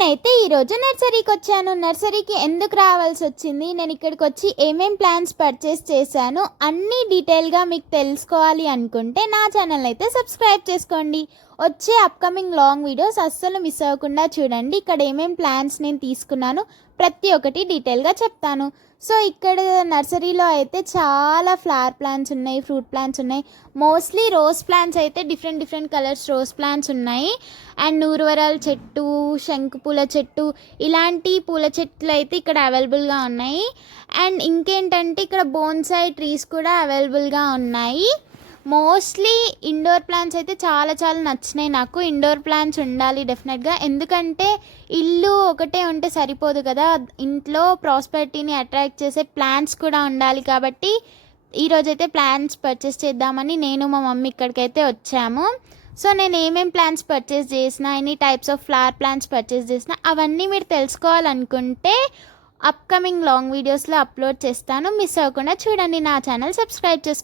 నేనైతే ఈరోజు నర్సరీకి వచ్చాను. నర్సరీకి ఎందుకు రావాల్సి వచ్చింది, నేను ఇక్కడికి వచ్చి ఏమేం ప్లాంట్స్ పర్చేస్ చేశాను అన్నీ డీటెయిల్గా మీకు తెలుసుకోవాలి అనుకుంటే నా ఛానల్ అయితే సబ్స్క్రైబ్ చేసుకోండి. వచ్చే అప్కమింగ్ లాంగ్ వీడియోస్ అస్సలు మిస్ అవ్వకుండా చూడండి. ఇక్కడ ఏమేం ప్లాంట్స్ నేను తీసుకున్నాను ప్రతి ఒక్కటి డీటెయిల్గా చెప్తాను. సో ఇక్కడ నర్సరీలో అయితే చాలా ఫ్లవర్ ప్లాంట్స్ ఉన్నాయి, ఫ్రూట్ ప్లాంట్స్ ఉన్నాయి. మోస్ట్లీ రోజ్ ప్లాంట్స్ అయితే డిఫరెంట్ కలర్స్ రోజ్ ప్లాంట్స్ ఉన్నాయి. అండ్ నూరువరాల చెట్టు, శంకు పూల చెట్టు, ఇలాంటి పూల చెట్లు అయితే ఇక్కడ అవైలబుల్గా ఉన్నాయి. అండ్ ఇంకేంటంటే ఇక్కడ బోన్సాయి ట్రీస్ కూడా అవైలబుల్గా ఉన్నాయి. మోస్ట్లీ ఇండోర్ ప్లాంట్స్ అయితే చాలా నచ్చినాయి నాకు. ఇండోర్ ప్లాంట్స్ ఉండాలి డెఫినెట్గా, ఎందుకంటే ఇల్లు ఒకటే ఉంటే సరిపోదు కదా, ఇంట్లో ప్రాస్పెరిటీని అట్రాక్ట్ చేసే ప్లాంట్స్ కూడా ఉండాలి. కాబట్టి ఈరోజైతే ప్లాంట్స్ పర్చేస్ చేద్దామని నేను మా మమ్మీ ఇక్కడికైతే వచ్చాము. సో నేను ఏమేమి ప్లాంట్స్ పర్చేస్ చేసిన, ఎన్ని types of flower plants purchase చేసిన అవన్నీ మీరు తెలుసుకోవాలనుకుంటే అప్కమింగ్ లాంగ్ వీడియోస్లో అప్లోడ్ చేస్తాను. మిస్ అవ్వకుండా చూడండి. నా ఛానల్ సబ్స్క్రైబ్ చేసుకోండి.